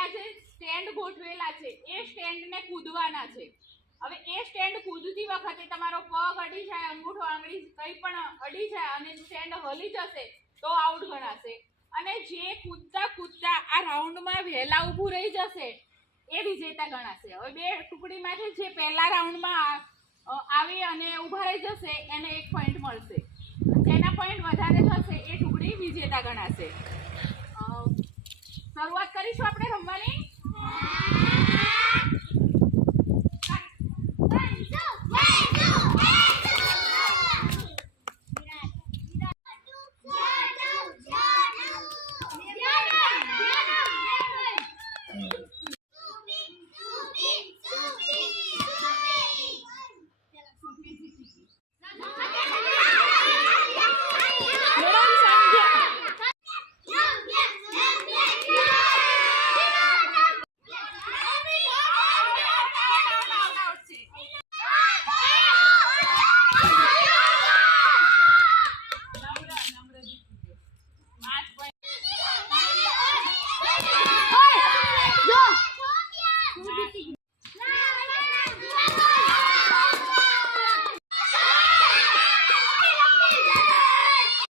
પેલા જે સ્ટેન્ડ ગોઠવેલા છે એ સ્ટેન્ડને કૂદવાના છે. હવે એ સ્ટેન્ડ કૂદતી વખતે તમારો પગ અડી જાય, અંગૂઠો આંગળી કંઈ પણ અડી જાય અને સ્ટેન્ડ હલી જશે તો આઉટ ગણાશે. અને જે કૂદતા કૂદતા આ રાઉન્ડમાં વહેલા ઊભું રહી જશે એ વિજેતા ગણાશે. હવે બે ટુકડીમાંથી જે પહેલા રાઉન્ડમાં આવી અને ઊભા રહી જશે એને 1 પોઈન્ટ મળશે. જેના પોઈન્ટ વધારે થશે એ ટુકડી વિજેતા ગણાશે. શરૂઆત કરીશું આપણે રમવાની.